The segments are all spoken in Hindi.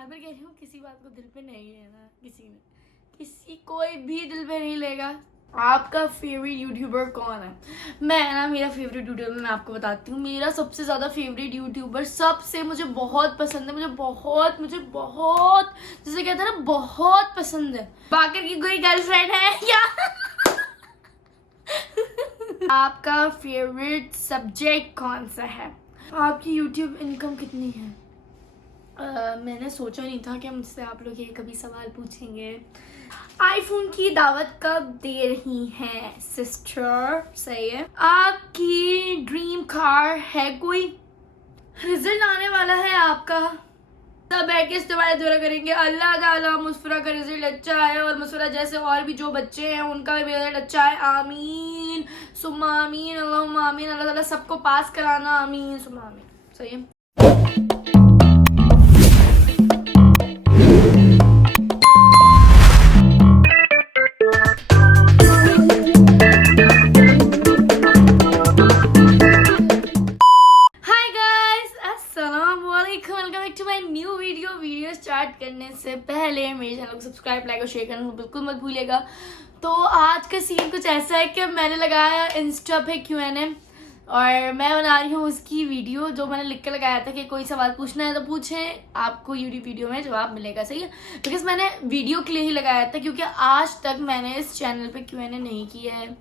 बार बार कह रही हूँ, किसी बात को दिल पे नहीं लेना। किसी कोई भी दिल पे नहीं लेगा। आपका फेवरेट यूट्यूबर कौन है? मेरा फेवरेट यूट्यूबर मैं आपको बताती हूँ। मेरा सबसे ज़्यादा फेवरेट यूट्यूबर, सबसे मुझे बहुत पसंद है, मुझे बहुत जैसे कहते हैं ना, बहुत पसंद है। बाकर की कोई गर्लफ्रेंड है क्या? आपका फेवरेट सब्जेक्ट कौन सा है? आपकी यूट्यूब इनकम कितनी है? मैंने सोचा नहीं था कि मुझसे आप लोग ये कभी सवाल पूछेंगे। आईफोन की दावत कब दे रही हैं सिस्टर? सही है। आपकी ड्रीम कार है कोई? रिजल्ट आने वाला है आपका, सब बैठ के इस्तेमाल दुआ करेंगे, अल्लाह ताला मुस्फरा का रिजल्ट अच्छा है और मुस्फरा जैसे और भी जो बच्चे हैं उनका भी रिजल्ट अच्छा है। आमीन सुम्मा आमीन, अल्लाहुम्मा आमीन। अल्लाह ताला सबको पास कराना, आमीन सुम्मा आमीन। सही है। वीडियो स्टार्ट करने से पहले मेरे चैनल को सब्सक्राइब, लाइक और शेयर करना बिल्कुल मत भूलिएगा। तो आज का सीन कुछ ऐसा है कि मैंने लगाया इंस्टा पे Q&A और मैं बना रही हूँ उसकी वीडियो, जो मैंने लिख के लगाया था कि कोई सवाल पूछना है तो पूछें, आपको यूट्यूब वीडियो में जवाब मिलेगा। सही है। बिकॉज मैंने वीडियो के लिए ही लगाया था, क्योंकि आज तक मैंने इस चैनल पे Q&A नहीं किया है।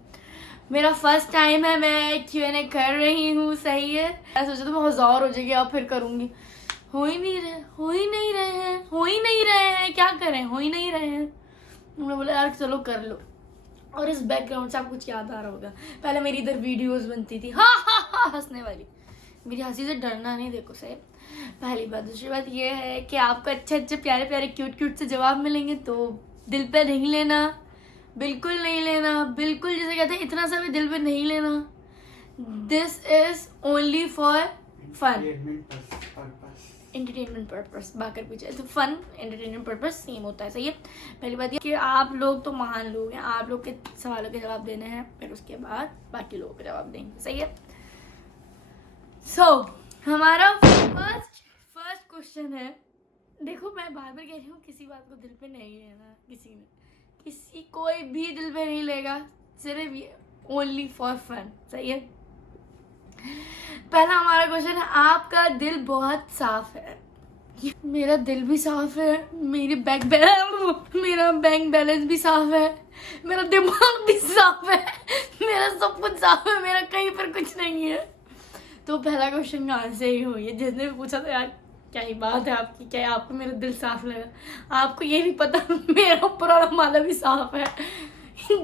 मेरा फर्स्ट टाइम है, मैं Q&A कर रही हूँ। सही है। मैं सोचा तो मैं हजार हो जाएगी, अब फिर करूँगी। हो ही नहीं रहे हैं, क्या करें, हो ही नहीं रहे हैं। उन्होंने बोला यार चलो कर लो। और इस बैकग्राउंड से आपको कुछ याद आ रहा होगा, पहले मेरी इधर वीडियोस बनती थी हाँ हंसने वाली। मेरी हंसी से डरना नहीं, देखो सही। पहली बात। दूसरी बात ये है कि आपको अच्छे प्यारे क्यूट से जवाब मिलेंगे तो दिल पे नहीं लेना, बिल्कुल नहीं लेना, बिल्कुल जैसे कहते हैं इतना सा भी दिल पे नहीं लेना। This is only for fun, entertainment purpose. बाकर पीछे तो फन एंटरटेनमेंट पर्पस सेम होता है। सही है। पहली बात ये कि आप लोग तो महान लोग हैं, आप लोग के सवालों के जवाब देने हैं, फिर उसके बाद बाकी लोगों के जवाब देंगे। सही है। हमारा फर्स्ट क्वेश्चन है। देखो मैं बार बार कह रही हूँ, किसी बात को दिल पे नहीं लेना। कोई भी दिल पे नहीं लेगा, सिर्फ ओनली फॉर फन। सही है। पहला हमारा क्वेश्चन है, आपका दिल बहुत साफ है? मेरा दिल भी साफ है, मेरा बैंक बैलेंस भी साफ है, मेरा दिमाग भी साफ है, मेरा सब कुछ साफ है, मेरा कहीं पर कुछ नहीं है। तो पहला क्वेश्चन का आंसर ही हुई है। जिसने भी पूछा था यार क्या ही बात है आपकी, क्या आपको मेरा दिल साफ लगा? आपको ये नहीं पता मेरा पुराना माला भी साफ है।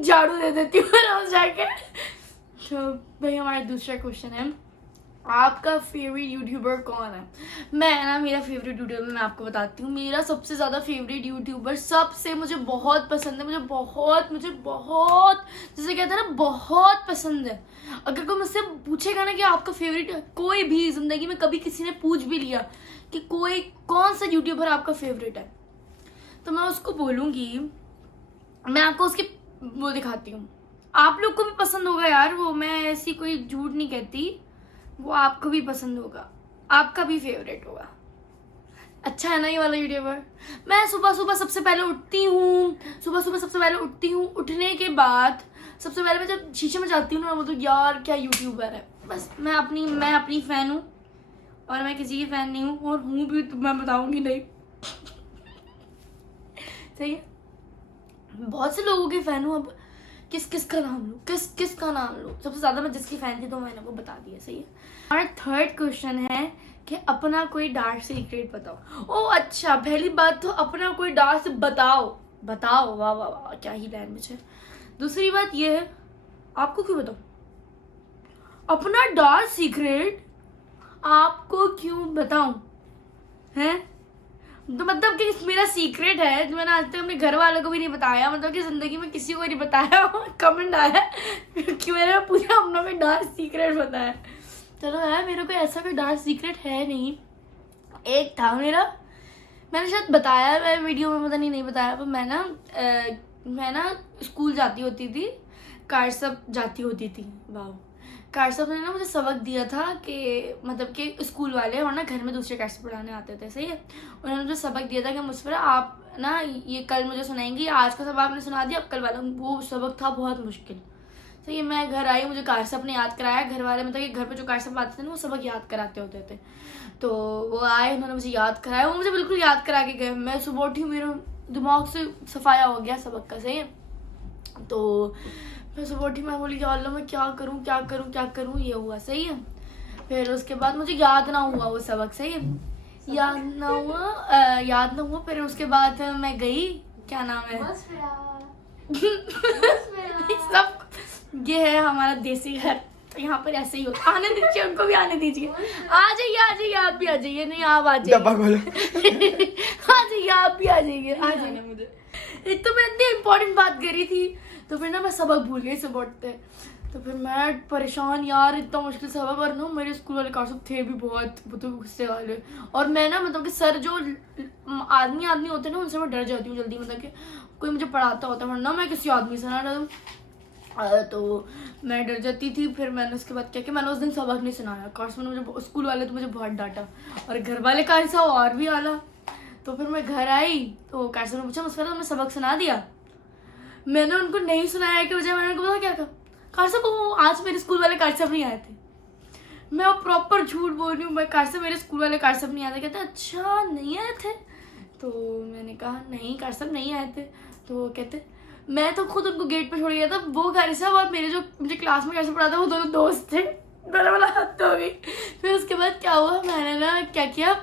झाड़ू दे देती हूँ रोज जाके। तो भाई हमारा दूसरा क्वेश्चन है, आपका फेवरेट यूट्यूबर कौन है? मेरा फेवरेट यूट्यूबर मैं आपको बताती हूँ। मेरा सबसे ज़्यादा फेवरेट यूट्यूबर, सबसे मुझे बहुत पसंद है, मुझे बहुत जैसे कहते हैं ना, बहुत पसंद है। अगर कोई मुझसे पूछेगा ना कि आपका फेवरेट, कोई भी जिंदगी में कभी किसी ने पूछ भी लिया कि कोई कौन सा यूट्यूबर आपका फेवरेट है, तो मैं उसको बोलूँगी, मैं आपको उसकी वो दिखाती हूँ। आप लोग को भी पसंद होगा यार वो, मैं ऐसी कोई झूठ नहीं कहती, वो आपको भी पसंद होगा, आपका भी फेवरेट होगा। अच्छा है ना ये वाला यूट्यूबर? मैं सुबह सबसे पहले उठती हूँ, उठने के बाद सबसे पहले मैं जब शीशे में जाती हूँ ना, मैं बोलती हूँ यार क्या यूट्यूबर है। बस मैं अपनी फैन हूँ और मैं किसी की फैन नहीं हूँ, और हूँ भी तो मैं बताऊंगी नहीं। सही है। बहुत से लोगों के फैन हूँ। अब किसका नाम लूँ, किसका नाम लूँ? सबसे ज्यादा मैं जिसकी फैन थी तो मैंने वो बता दिया। सही है। और थर्ड क्वेश्चन है कि अपना कोई डार्क सीक्रेट बताओ। ओ अच्छा, पहली बात तो अपना कोई डार्क बताओ। वाह वाह वाह, क्या ही लैंग्वेज है। दूसरी बात ये है, आपको क्यों बताओ अपना डार्क सीक्रेट? आपको क्यों बताऊं? है तो मतलब कि मेरा सीक्रेट है जो मैंने आज तक अपने घर वालों को भी नहीं बताया, मतलब कि जिंदगी में किसी को नहीं बताया। कमेंट आया क्यों मैंने पूछा अपना कोई डार्क सीक्रेट बताया। चलो यार, मेरा कोई ऐसा कोई डार्क सीक्रेट है नहीं। एक था मेरा, मैंने शायद बताया है वीडियो में, पता नहीं बताया, पर मैं ना स्कूल जाती होती थी, कार सब जाती होती थी। वाह, कार साहब ने ना मुझे सबक दिया था कि मतलब कि स्कूल वाले और ना घर में दूसरे कार से पढ़ाने आते थे, सही है। उन्होंने मुझे सबक दिया था कि मुस्फिरा आप ना ये कल मुझे सुनाएंगी, आज का सबक आपने सुना दिया, अब कल वाला। वो सबक था बहुत मुश्किल, सही है। मैं घर आई, मुझे कार साहब ने याद कराया। घर वाले मतलब कि घर पे जो कार साहब आते थे ना वो सबक याद कराते होते थे। तो वो आए, उन्होंने मुझे याद कराया, वो मुझे बिल्कुल याद करा के गए। मैं सुबह उठी, मेरे दिमाग से सफाया हो गया सबक का, सही है। तो मैं सुबह उठी, मैं बोली या अल्लाह मैं क्या करूँ क्या करूँ क्या करूँ, ये हुआ, सही है। फिर उसके बाद मुझे याद ना हुआ वो सबक, सही है, याद ना हुआ। फिर उसके बाद मैं गई, क्या नाम है सब, ये है हमारा देसी घर, तो यहाँ पर ऐसे ही होता। आने दीजिए, उनको भी आने दीजिए। आ जाइए आप भी आ जाइए। नहीं आप आ जाइए, आ जाइए आप भी आ जाइए, आ जाइए। मुझे एक तो मैं इतनी इम्पोर्टेंट बात करी थी, तो फिर ना मैं सबक भूल गई सुबह उठते। तो फिर मैं परेशान, यार इतना मुश्किल सबक। और ना मेरे स्कूल वाले कार साहब थे भी बहुत, वो तो गुस्से वाले। और मैं ना मतलब कि सर जो आदमी होते हैं ना उनसे मैं डर जाती हूँ जल्दी, मतलब कि कोई मुझे पढ़ाता होता है वरना मैं किसी आदमी से ना डरूँ, तो मैं डर जाती थी। फिर मैंने उसके बाद क्या किया, मैंने उस दिन सबक नहीं सुनाया। कार साहब ने मुझे, स्कूल वाले तो मुझे बहुत डांटा, और घर वाले कार साहब और भी आला। तो फिर मैं घर आई तो कार साहब ने पूछा मुझसे तुमने सबक सुना दिया। मैंने उनको नहीं सुनाया कि वजह, मैंने उनको पता क्या कहा, कार साहब वो आज मेरे स्कूल वाले कार साहब नहीं आए थे। मैं प्रॉपर झूठ बोल रही हूँ, मैं कार साहब, मेरे स्कूल वाले कार साहब नहीं आए थे। कहते अच्छा नहीं आए थे, तो मैंने कहा नहीं कार साहब नहीं आए थे। तो कहते मैं तो खुद उनको गेट पे छोड़ गया था। वो कार साहब और मेरे जो मुझे क्लास में कार साहब पढ़ाता वो दोनों दोस्त थे। मैंने बोला हद हो गई। फिर उसके बाद क्या हुआ, मैंने ना क्या किया,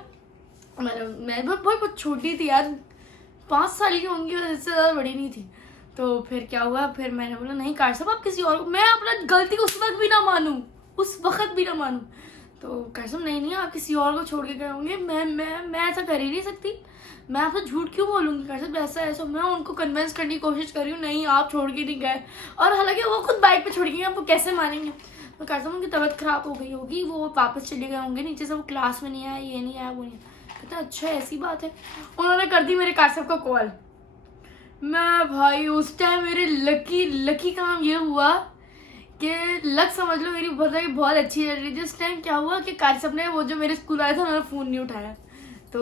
मैं बहुत छोटी थी यार, 5 साल की होंगी, इससे ज़्यादा बड़ी नहीं थी। तो फिर क्या हुआ, फिर मैंने बोला नहीं कार साहब आप किसी और को, मैं अपना गलती उस वक्त भी ना मानूं, उस वक्त भी ना मानूं। तो कार साहब नहीं आप किसी और को छोड़ के गए होंगे, मैं ऐसा कर ही नहीं सकती, मैं आपसे झूठ क्यों बोलूँगी कार साहब, ऐसा। मैं उनको कन्विंस करने की कोशिश कर रही हूँ, नहीं आप छोड़ के नहीं गए। और हालांकि वो खुद बाइक पे छोड़ के गए, आप वो कैसे मानेंगे। तो कार साहब उनकी तबीयत खराब हो गई होगी, वो वापस चले गए होंगे नीचे से, वो क्लास में नहीं आया, ये नहीं आया, वो नहीं आया। कहता अच्छा ऐसी बात है। उन्होंने कर दी मेरे कार साहब को कॉल। मैं भाई उस टाइम मेरे लकी काम ये हुआ कि लक समझ लो मेरी बहुत अच्छी चल रही थी। उस टाइम क्या हुआ कि कार साहब ने, वो जो मेरे स्कूल आए थे उन्होंने फ़ोन नहीं उठाया, तो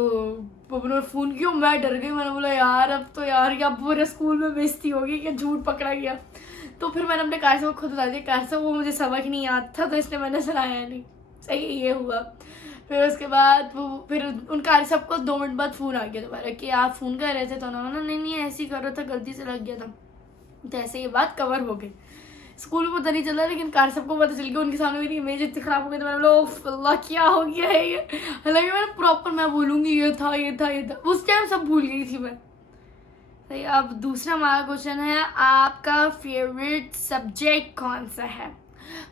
उन्होंने फ़ोन किया, मैं डर गई। मैंने बोला यार अब तो यार क्या पूरे स्कूल में बेइज्जती होगी कि झूठ पकड़ा गया। तो फिर मैंने अपने कार साहब को खुद बता दिया, कार साहब वो मुझे सबक नहीं याद था तो इसलिए मैंने सुनाया नहीं, सही ये हुआ। फिर उसके बाद वो फिर उन कार साहब को 2 मिनट बाद फ़ोन आ गया दोबारा कि आप फ़ोन कर रहे थे, तो उन्होंने नहीं ऐसे ही कर रहा था, गलती से लग गया था। तो ऐसे ये बात कवर हो गई। स्कूल में पता नहीं चला, लेकिन कार साहब को पता चल गया, उनके सामने मेरी इमेज इतनी ख़राब हो गई। तो मैंने बोला ओफ अल्लाह क्या हो गया है ये। हालांकि मैंने प्रॉपर मैं बोलूँगी ये था उस टाइम सब भूल गई थी मैं, सही। अब दूसरा हमारा क्वेश्चन है, आपका फेवरेट सब्जेक्ट कौन सा है।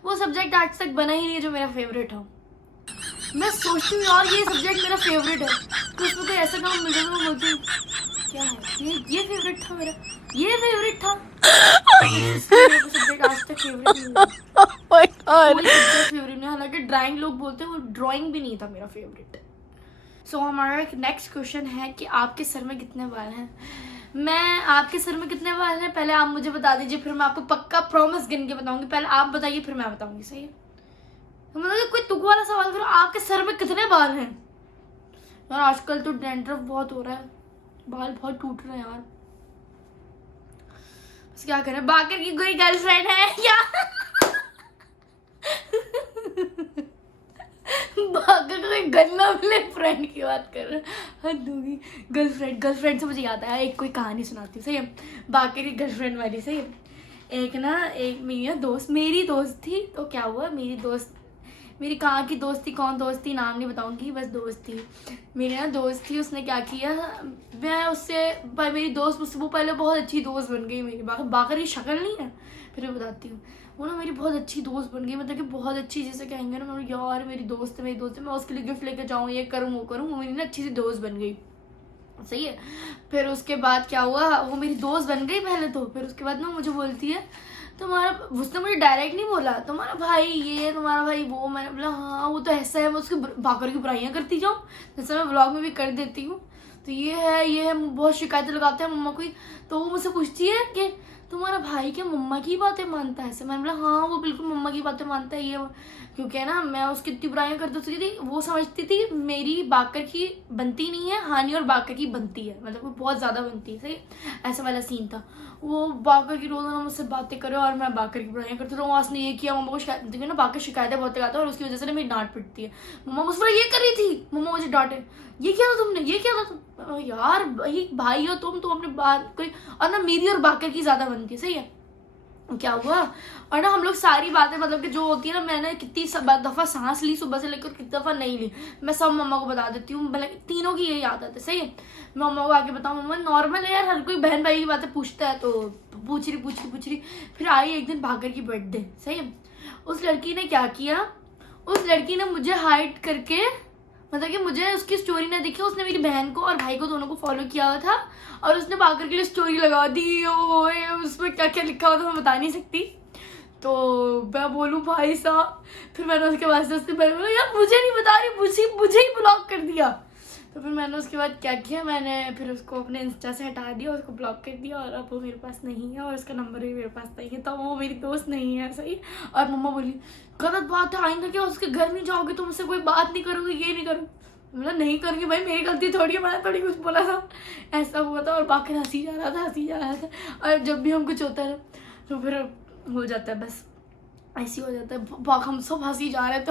वो सब्जेक्ट आज तक बना ही नहीं जो मेरा फेवरेट हो। मैं सोचती हूँ यार ये सब्जेक्ट मेरा फेवरेट है, तो उसमें कोई ऐसा काम मिल जाए तो मैं बोलती हूँ क्या है ये फेवरेट था मेरा, ये फेवरेट था। सब्जेक्ट आज तक फेवरेट नहीं, हालांकि ड्राइंग लोग बोलते हैं, वो ड्राइंग भी नहीं था मेरा फेवरेट। सो हमारा नेक्स्ट क्वेश्चन है कि आपके सर में कितने बाल हैं। मैं आपके सर में कितने बाल हैं पहले आप मुझे बता दीजिए, फिर मैं आपको पक्का प्रॉमिस गिन के बताऊंगी। पहले आप बताइए फिर मैं बताऊंगी, सही है। तो मतलब कोई तुक वाला सवाल करो, आपके सर में कितने बाल हैं। यार आजकल तो डैंड्रफ बहुत हो रहा है, बाल बहुत टूट रहे हैं यार, बस क्या करें। बाकर की कोई गर्लफ्रेंड है क्या। बाकर कोई गन्ना वाले फ्रेंड की बात कर रहा है, हद होगी। गर्लफ्रेंड से मुझे याद आया, एक कोई कहानी सुनाती हूँ, सही है। बाकर की गर्लफ्रेंड वाली, सही है। एक मेरी दोस्त थी। तो क्या हुआ, मेरी कहाँ की दोस्त थी, कौन दोस्त थी नाम नहीं बताऊंगी, बस दोस्त थी मेरी ना दोस्त थी। उसने क्या किया, मैं उससे मेरी दोस्त मुझसे वो पहले बहुत अच्छी दोस्त बन गई मेरी। बाकर की शक्ल नहीं है, फिर मैं बताती हूँ। वो ना मेरी बहुत अच्छी दोस्त बन गई, मतलब कि बहुत अच्छी, जैसे कहेंगे ना मैं यार मेरी दोस्त है, मैं उसके लिए गिफ्ट लेके जाऊँ, ये करूँ वो करूँ, वो मेरी ना अच्छी सी दोस्त बन गई, सही है। फिर उसके बाद क्या हुआ, वो मेरी दोस्त बन गई पहले तो, फिर उसके बाद ना मुझे बोलती है तुम्हारा, उसने मुझे डायरेक्ट नहीं बोला तुम्हारा भाई ये, तुम्हारा भाई वो। मैंने बोला हाँ वो तो ऐसा है, मैं उसके बाकर की बुराइयाँ करती जाऊँ, जैसे मैं ब्लॉग में भी कर देती हूँ। तो ये है बहुत शिकायतें लगाते हैं मम्मा को। तो वो मुझसे पूछती है कि तुम्हारा भाई क्या मम्मा की बातें मानता है ऐसे? मैंने बोला हाँ वो बिल्कुल मम्मा की बातें मानता है ये, क्योंकि ना मैं उसकी इतनी बुराइयां करती थी, वो समझती थी मेरी बाकर की बनती नहीं है, हानि और बाकर की बनती है, मतलब वो बहुत ज़्यादा बनती है, सही ऐसा वाला सीन था। वो बाकर की रोज़ाना मुझसे बातें करे और मैं बाकर की बुराइयां करती रहूँ, उसने ये किया, मम्मा को शिकायत, देखिए ना बाकर शिकायतें बहुत लगाता है और उसकी वजह से ना मेरी डांट पिटती है। मम्मा मुझ पर ये कर रही थी, मम्मा मुझे डांटे, ये क्या था तुमने, ये क्या था तुम, यार भाई हो तुम अपने बात कोई, और ना मेरी और बाकर की ज़्यादा बनती है, सही है। क्या हुआ, और ना हम लोग सारी बातें मतलब कि जो होती है ना, मैंने कितनी दफ़ा सांस ली सुबह से लेकर कितनी दफ़ा नहीं ली, मैं सब मम्मा को बता देती हूँ, मतलब तीनों की यही आदत है, सही है। मैं मम्मा को आके बताऊँ, मम्मा नॉर्मल है यार, हर कोई बहन भाई की बातें पूछता है, तो पूछ रही। फिर आई एक दिन भाकर की बर्थडे, सही है। उस लड़की ने क्या किया, उस लड़की ने मुझे हाइड करके, मतलब कि मुझे उसकी स्टोरी ने देखी, उसने मेरी बहन को और भाई को दोनों को फॉलो किया हुआ था और उसने बाकर के लिए स्टोरी लगा दी। ओए उसमें क्या क्या लिखा हुआ था मैं बता नहीं सकती, तो मैं बोलूँ भाई साहब, फिर मैंने उसके बाद से उससे मैंने बोला यार मुझे नहीं बता रही, मुझे ही ब्लॉक कर दिया। तो फिर मैंने उसके बाद क्या किया, मैंने फिर उसको अपने इंस्टा से हटा दिया, उसको ब्लॉक कर दिया, और अब वो मेरे पास नहीं है और उसका नंबर भी मेरे पास नहीं है, तो वो मेरी दोस्त नहीं है, सही। और मम्मा बोली गलत बात है, आइंदा क्या उसके घर नहीं जाओगे, तुमसे कोई बात नहीं करोगे, ये नहीं करोगे, मतलब नहीं करूँगी भाई, मेरी गलती थोड़ी है, मैंने थोड़ी कुछ बोला था, ऐसा हुआ था। और बाकी हंसी जा रहा था। और जब भी हम कुछ होता है तो फिर हो जाता है, बस ऐसे हो जाता है, हम सब हंसी जा रहे थे,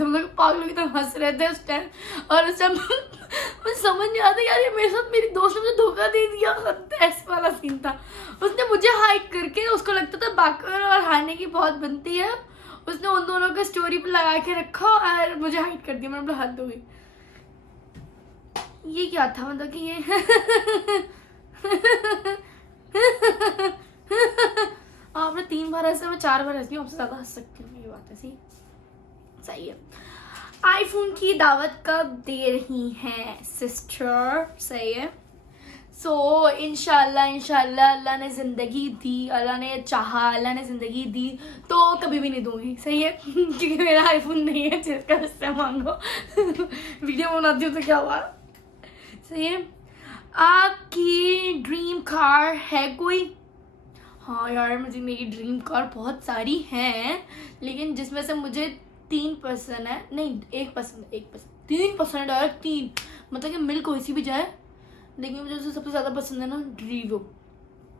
हम लोग पागलों की तरह हंस रहे थे उस टाइम। और उस टाइम मुझे समझ नहीं आता यार, ये मेरे साथ मेरी दोस्त ने मुझे धोखा दे दिया, ऐसे वाला सीन था। उसने मुझे हाइड करके, उसको लगता था बाकर और हाने की बहुत बनती है, उसने उन दोनों को स्टोरी पे लगा के रखा और मुझे हाइड कर दिया। मैं मतलब हद हो गई, ये क्या था, मतलब कि ये आपने 3 बार हंसा, मैं 4 बार हंसी हूँ, आपसे ज़्यादा हंस सकती हूँ, ये बात है, सही है। आईफोन की दावत कब दे रही हैं सिस्टर, सही है। सो इंशाल्लाह अल्लाह ने ज़िंदगी दी, अल्लाह ने चाहा, अल्लाह ने ज़िंदगी दी तो कभी भी नहीं दूंगी, सही है। क्योंकि मेरा आईफोन नहीं है जिसका उससे मांगो। वीडियो बनाती हूँ तो क्या हुआ, सही है। आपकी ड्रीम कार है कोई? हाँ यार, मुझे मेरी ड्रीम कार बहुत सारी हैं, लेकिन जिसमें से मुझे 3 पसंद है, नहीं 1 पसंद, 3 पसंद है, डायरेक्ट 3, मतलब कि मिल कोई सी भी जाए, लेकिन मुझे उससे सबसे ज़्यादा पसंद है ना ड्रीवो।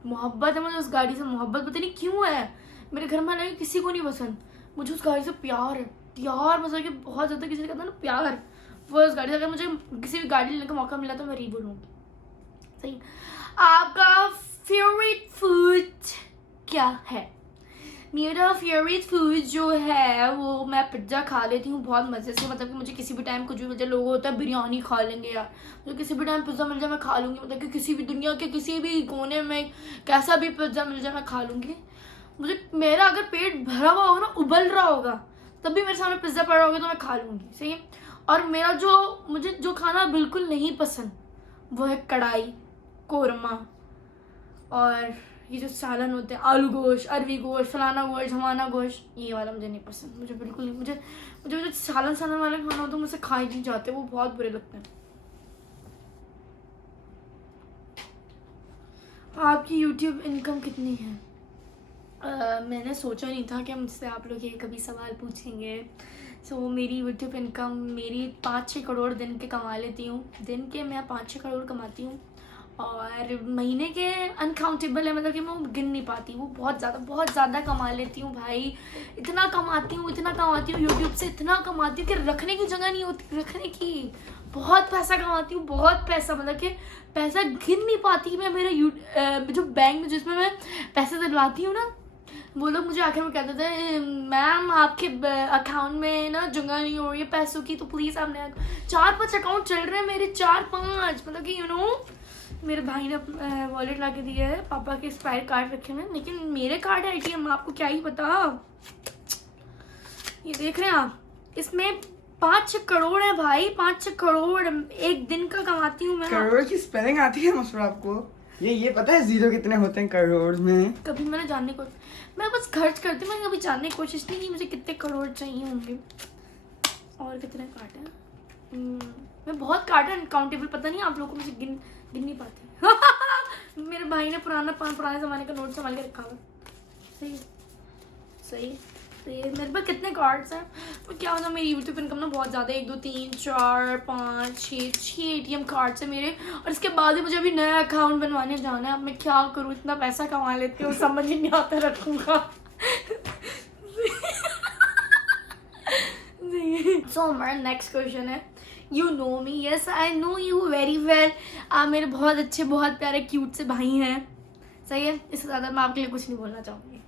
मोहब्बत है मुझे उस गाड़ी से, मोहब्बत पता नहीं क्यों है, मेरे घर में लगे किसी को नहीं पसंद, मुझे उस गाड़ी से प्यार है, प्यार मतलब कि बहुत ज़्यादा, किसी ने कहता है ना प्यार, वो उस गाड़ी से। अगर मुझे किसी भी गाड़ी लेने का मौका मिला तो मैं रीवो लूँगी, सही। आपका फेवरेट फूड क्या है? मेरा फेवरेट फूड जो है वो, मैं पिज्ज़ा खा लेती हूँ बहुत मज़े से, मतलब कि मुझे किसी भी टाइम कुछ भी, मुझे लोग होता है बिरयानी खा लेंगे यार, मुझे किसी भी टाइम पिज़्ज़ा मिल जाए मैं खा लूँगी, मतलब कि किसी भी दुनिया के किसी भी कोने में कैसा भी पिज़्ज़ा मिल जाए मैं खा लूँगी। मुझे, मेरा अगर पेट भरा हुआ होगा ना, उबल रहा होगा, तब भी मेरे सामने पिज़्ज़ा पड़ा होगा तो मैं खा लूँगी, सही है। और मेरा जो, मुझे जो खाना बिल्कुल नहीं पसंद वो है कढ़ाई, कौरमा, और ये जो सालन होते हैं, आलू गोश्त, अरवी गोश्त, फलाना गोश्त, जमाना गोश्त, ये वाला मुझे नहीं पसंद, मुझे बिल्कुल नहीं। मुझे जो सालन वाले खाना होता है मुझसे खा ही नहीं जाते, वो बहुत बुरे लगते हैं। आपकी यूट्यूब इनकम कितनी है? मैंने सोचा नहीं था कि मुझसे आप लोग ये कभी सवाल पूछेंगे। सो मेरी यूट्यूब इनकम, मेरी 5-6 करोड़ दिन के कमा लेती हूँ, दिन के मैं 5-6 करोड़ कमाती हूँ, और महीने के अनकाउंटेबल है, मतलब कि मैं गिन नहीं पाती, वो बहुत ज़्यादा कमा लेती हूँ भाई, इतना कमाती हूँ यूट्यूब से, इतना कमाती हूँ कि रखने की जगह नहीं होती, रखने की, बहुत पैसा कमाती हूँ, बहुत पैसा, मतलब कि पैसा गिन नहीं पाती मैं। मेरा जो बैंक में जिसमें मैं पैसे दिलवाती हूँ ना, वो लोग मुझे आखिर में कहते थे मैम आपके अकाउंट में ना जगह नहीं हो रही है पैसों की, तो प्लीज़ आपने 4-5 अकाउंट चल रहे हैं मेरे, 4-5, मतलब कि मेरे भाई ने वॉलेट ला के दिया है, पापा के एक्सपायर कार्ड रखे हैं, लेकिन मेरे कार्ड है ATM, आपको क्या ही पता। ये देख रहे हैं आप, इसमें 5-6 करोड़ है भाई, 5-6 करोड़ एक दिन का कमाती हूँ मैं। करोड़ की स्पेलिंग आती है मसरूर आपको? ये पता है जीरो कितने होते हैं करोड़ में? कभी मैंने जानने को, मैं बस खर्च करती हूँ, मैं कभी जानने की कोशिश नहीं की मुझे कितने करोड़ चाहिए होंगे और कितने कार्ड है। मैं बहुत कार्ड है अनकाउंटेबल, पता नहीं आप लोगों को, मुझे गिन नहीं पाती। मेरे भाई ने पुराने ज़माने का नोट संभाल के रखा हुआ। सही सही सही। मेरे पास कितने कार्ड्स हैं, तो क्या होता है मेरी यूट्यूब इनकम ना बहुत ज़्यादा है, 1 2 3 4 5 6 ATM कार्ड्स है मेरे, और इसके बाद ही मुझे अभी नया अकाउंट बनवाने जाना है। अब मैं क्या करूँ, इतना पैसा कमा लेती हूँ, समझ ही नहीं आता रखूँगा। सो हमारा नेक्स्ट क्वेश्चन है, you know me, yes I know you very well. आप मेरे बहुत अच्छे बहुत प्यारे क्यूट से भाई हैं। सही है, इससे ज़्यादा मैं आपके लिए कुछ नहीं बोलना चाहूँगी।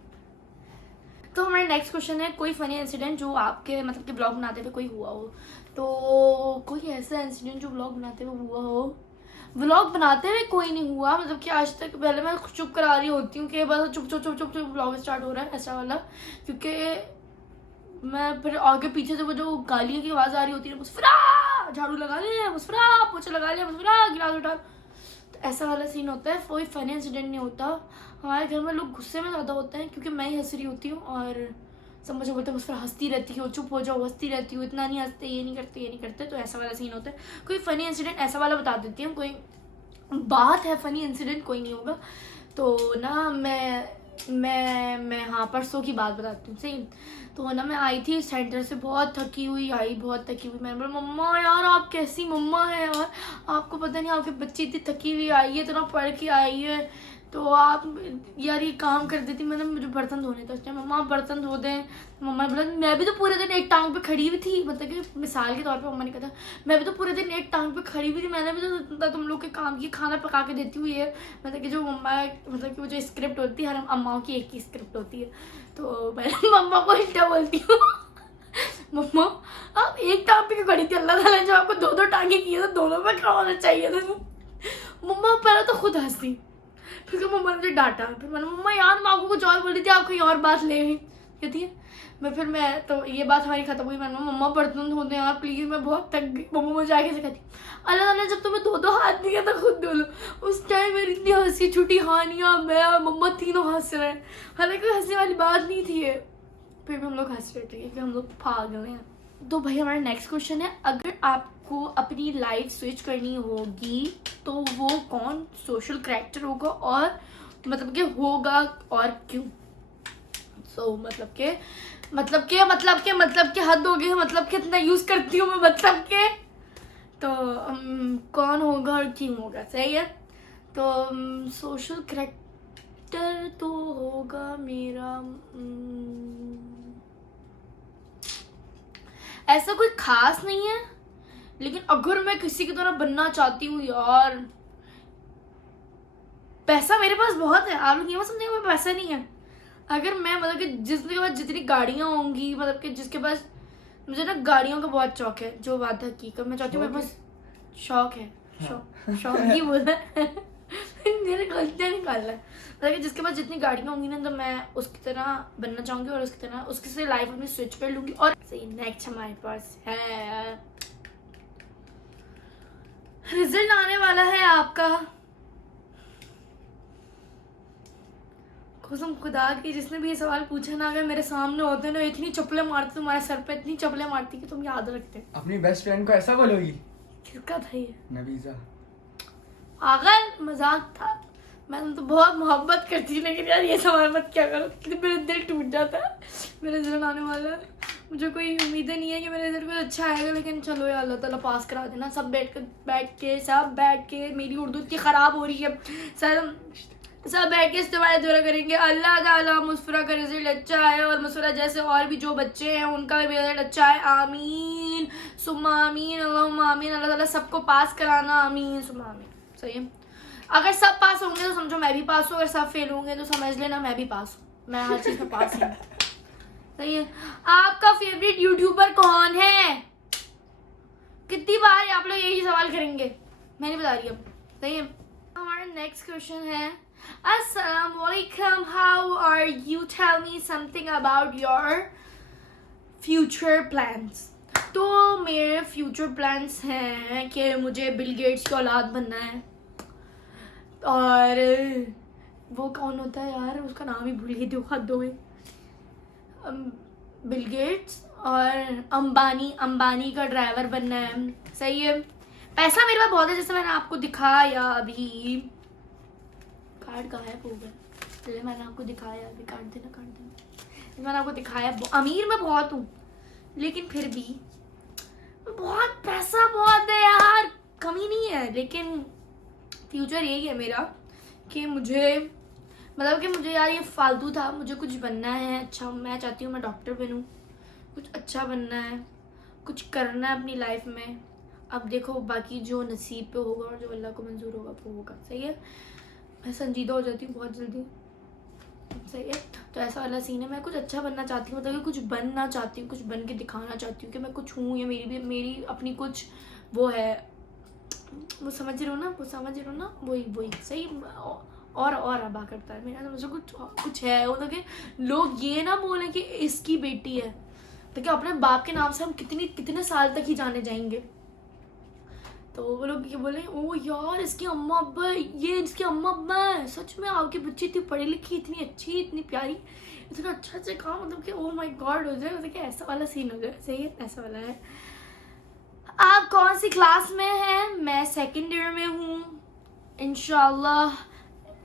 तो हमारा नेक्स्ट क्वेश्चन है, कोई फनी इंसिडेंट जो आपके मतलब कि ब्लॉग बनाते हुए कोई हुआ हो। तो कोई ऐसा इंसिडेंट जो ब्लॉग बनाते हुए हुआ हो, व्लॉग बनाते हुए कोई नहीं हुआ, मतलब कि आज तक पहले मैं चुप करा रही होती हूँ कि बस चुप चुप चुप चुप चुप व्लॉग स्टार्ट हो रहा है ऐसा वाला, क्योंकि मैं फिर आगे पीछे से वो जो गालियों की आवाज़ आ रही होती है, मुस्फरा झाड़ू लगा लिया, मुस्फरा पोछा लगा लिया, मुस्फरा गिलास उठा, तो ऐसा वाला सीन होता है। कोई फनी इंसिडेंट नहीं होता। हमारे घर में लोग गुस्से में ज़्यादा होते हैं क्योंकि मैं ही हंस रही होती हूँ, और सब मुझे बोलते हैं मुस्फरा हंसती रहती हो, चुप हो जाओ, हंसती रहती हो, इतना नहीं हंसते, ये नहीं करते, ये नहीं करते। तो ऐसा वाला सीन होता है। कोई फनी इंसिडेंट ऐसा वाला बता देती हूँ, कोई बात है फनी इंसिडेंट कोई नहीं होगा। तो ना मैं हाँ परसों की बात बताती हूँ। सही, तो ना मैं आई थी सेंटर से, बहुत थकी हुई आई, बहुत थकी हुई। मैंने बोला मम्मा यार आप कैसी मम्मा है यार, आपको पता नहीं आपकी बच्ची इतनी थकी हुई आई है, इतना पढ़ के आई है, तो आप यार ये काम कर देती। मैंने मुझे बर्तन धोने थे उस टाइम, मम्मा आप बर्तन धो दें। मम्मा ने बोला मैं भी तो पूरे दिन एक टांग पे खड़ी हुई थी, मतलब कि मिसाल के तौर पे मम्मा ने कहा था मैं भी तो पूरे दिन एक टांग पे खड़ी हुई थी, मैंने भी तो तुम लोग के काम की खाना पका के देती हुई है। मतलब कि जो मम्मा मतलब कि वो जो स्क्रिप्ट होती है, हर अम्माओं की एक ही स्क्रिप्ट होती है। तो मैं मम्मा को उल्टा बोलती हूँ, मम्मा आप एक टांग पे क्यों खड़ी थी, अल्लाह ताला ने जो आपको 2 2 टांगे किए तो दोनों पे खड़ा होना चाहिए था। मम्मा पहले तो खुद हंसी, फिर मम्मा ने मुझे डांटा, फिर मैंने मम्मा यार मैं आपको कुछ और बोल रही थी, आप कहीं और बात ले गई कहती है। मैं तो ये बात हमारी खत्म हुई। मैंने मम्मा बर्तन धो दे यार प्लीज़, मैं बहुत थक गई। मम्मा मुझे आगे से कहती अल्लाह ताला ने जब तुम्हें 2 2 हाथ दिया था खुद धो लो। उस टाइम मेरी इतनी हंसी छुट्टी, हानिया मैं और मम्मा तीनों हंस रहे हैं, हालांकि हंसने वाली बात नहीं थी ये, फिर भी हम लोग हंस रहे थे क्योंकि हम लोग पागल हैं। तो भाई हमारा नेक्स्ट क्वेश्चन है, अगर आपको अपनी लाइफ स्विच करनी होगी तो वो कौन सोशल कैरेक्टर होगा, और मतलब कि होगा और क्यों। सो मतलब के हद हो गई, मतलब कि इतना यूज करती हूँ मैं मतलब के। तो कौन होगा और क्यों होगा, सही है। तो सोशल कैरेक्टर तो होगा मेरा ऐसा कोई खास नहीं है, लेकिन अगर मैं किसी की तरह बनना चाहती हूँ यार, पैसा मेरे पास बहुत है, आप लोग ये मत समझेंगे मेरे पैसा नहीं है। अगर मैं मतलब कि जिसके पास जितनी गाड़ियाँ होंगी, मतलब कि जिसके पास, मुझे ना गाड़ियों का बहुत शौक है, जो बात है हकीकत मैं चाहती हूँ मेरे पास शौक है, शौक ही बोलना है मेरे गलतियाँ निकालना है। मतलब कि जिसके पास जितनी गाड़ियाँ होंगी ना, तो मैं उसकी तरह बनना चाहूँगी और उसकी से लाइफ अपनी स्विच कर लूँगी। और सही, नेक्स्ट हमारे पास है, रिजल्ट आने वाला है आपका, कसम खुदा की जिसने भी ये सवाल पूछा ना, अगर मेरे सामने होते ना इतनी चप्पलें मारती, तुम्हारे सर पे इतनी चप्पलें मारती कि तुम याद रखते। अपनी बेस्ट फ्रेंड को ऐसा बोलोगी? किसका था ये? नबीजा। पागल, मजाक था, मैं तो बहुत मोहब्बत करती, लेकिन यार ये सवाल मत क्या करो, मेरा दिल टूट जाता है। मेरा रिजल्ट आने वाला है, मुझे कोई उम्मीद नहीं है कि मेरा रिजल्ट कुछ अच्छा आएगा, लेकिन चलो यार अल्लाह ताला पास करा देना। सब बैठ के मेरी उर्दू इतनी ख़राब हो रही है, सब बैठ के इस्तेमाल दुआ करेंगे अल्लाह ताला मुस्फरा का रिजल्ट अच्छा है, और मुस्फरा जैसे और भी जो बच्चे हैं उनका भी रिजल्ट अच्छा है, आमीन सुम्मा आमीन, अल्लाहुम्मा आमीन। अल्लाह ताला सबको पास कराना, आमीन सुम्मा आमीन। सही है, अगर सब पास होंगे तो समझो मैं भी पास हूँ, अगर सब फेल होंगे तो समझ लेना मैं भी पास हूँ, मैं हर चीज़ में पास हूँ। सही है। आपका फेवरेट यूट्यूबर कौन है? कितनी बार आप लोग यही सवाल करेंगे, मैं नहीं बता रही अब। सही है। हमारा नेक्स्ट क्वेश्चन है, Assalamualaikum, how are you? Tell me something about your future plans. तो मेरे फ्यूचर प्लान्स हैं कि मुझे बिल गेट्स की औलाद बनना है, और वो कौन होता है यार, उसका नाम ही भूल गई थी, हद हो गई। बिल गेट्स और अंबानी का ड्राइवर बनना है। सही है। पैसा मेरे पास बहुत है, जैसे मैंने आपको दिखाया अभी, कार्ड गायब हो गया। पहले मैंने आपको दिखाया, अभी काट देना। मैंने आपको दिखाया, अमीर मैं बहुत हूँ, लेकिन फिर भी बहुत पैसा बहुत है यार, कमी नहीं है। लेकिन फ्यूचर यही है मेरा कि मुझे मतलब कि मुझे यार ये फालतू था, मुझे कुछ बनना है अच्छा। मैं चाहती हूँ मैं डॉक्टर बनूँ, कुछ अच्छा बनना है, कुछ करना है अपनी लाइफ में। अब देखो बाकी जो नसीब पे होगा और जो अल्लाह को मंजूर होगा वो होगा, सही है। मैं संजीदा हो जाती हूँ बहुत जल्दी, सही है। तो ऐसा वाला सीन है, मैं कुछ अच्छा बनना चाहती हूँ, मतलब कि कुछ बनना चाहती हूँ, कुछ बन के दिखाना चाहती हूँ कि मैं कुछ हूँ, या मेरी अपनी कुछ वो है, वो समझ रहे हो ना, वो समझ रहे हो ना, वही सही। और अबा करता है मेरा, मुझे कुछ है वो, तो कि लोग ये ना बोले कि इसकी बेटी है, तो क्या अपने बाप के नाम से हम कितने साल तक ही जाने जाएंगे। तो वो लोग ये बोले ओ यार इसकी अम्मा अब्बा, ये इसके अम्मा अब्बा है, सच में आपकी बच्ची इतनी पढ़ी लिखी, इतनी अच्छी, इतनी प्यारी, इतना अच्छा अच्छा काम, मतलब कि ओ माय गॉड हो जाए, मतलब कि ऐसा वाला सीन हो जाए, सही है। ऐसा वाला है। आप कौन सी क्लास में हैं? मैं सेकंड ईयर में हूँ। इंशाल्लाह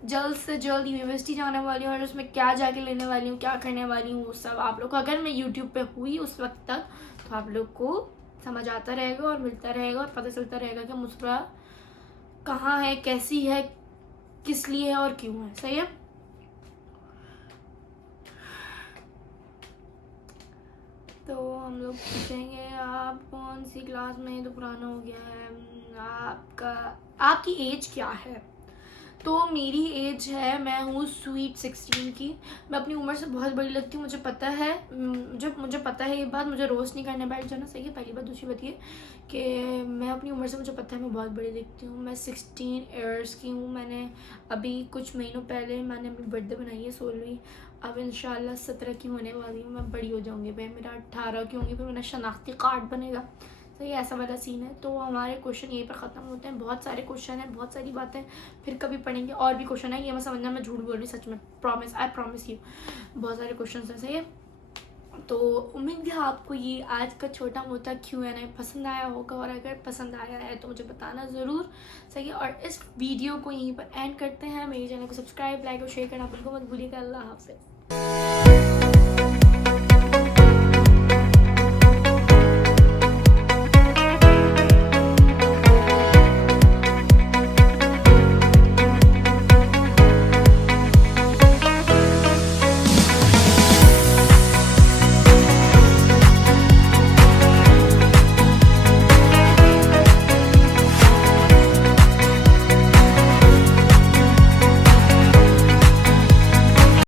जल्द से जल्द यूनिवर्सिटी जाने वाली हूँ, और उसमें क्या जाके लेने वाली हूँ, क्या करने वाली हूँ, वो सब आप लोग को, अगर मैं यूट्यूब पे हुई उस वक्त तक, तो आप लोग को समझ आता रहेगा और मिलता रहेगा और पता चलता रहेगा कि मुस्कुरा कहाँ है, कैसी है, किस लिए है और क्यों है, सही है। तो हम लोग पूछेंगे आप कौन सी क्लास में, तो पुराना हो गया है। आपकी एज क्या है? तो मेरी एज है, मैं हूँ स्वीट 16 की। मैं अपनी उम्र से बहुत बड़ी लगती हूँ, मुझे पता है, मुझे पता है ये बात, मुझे रोस्ट नहीं करने बैठ जाना, सही है। पहली बात। दूसरी बात ये कि मैं अपनी उम्र से, मुझे पता है मैं बहुत बड़ी दिखती हूँ। मैं 16 ईयर्स की हूँ। मैंने अभी कुछ महीनों पहले मैंने अपनी बर्थडे बनाई है 16वीं। अब इंशाल्लाह 17 की होने वाली हूँ, मैं बड़ी हो जाऊँगी भाई, मेरा 18 की होंगी, फिर मेरा शनाख्ती कार्ड बनेगा, सही है। ऐसा वाला सीन है। तो हमारे क्वेश्चन यहीं पर ख़त्म होते हैं। बहुत सारे क्वेश्चन हैं, बहुत सारी बातें, फिर कभी पढ़ेंगे। और भी क्वेश्चन है, ये मैं समझना मैं झूठ बोल रही, सच में प्रॉमिस, आई प्रॉमिस यू, बहुत सारे क्वेश्चन हैं, सही है। तो उम्मीद है आपको ये आज का छोटा मोटा Q&A पसंद आया होगा, और अगर पसंद आया है तो मुझे बताना ज़रूर, सही है। और इस वीडियो को यहीं पर एंड करते हैं। मेरे चैनल को सब्सक्राइब, लाइक और शेयर करना बिल्कुल मत भूलिएगा। अल्लाह हाफ़िज़।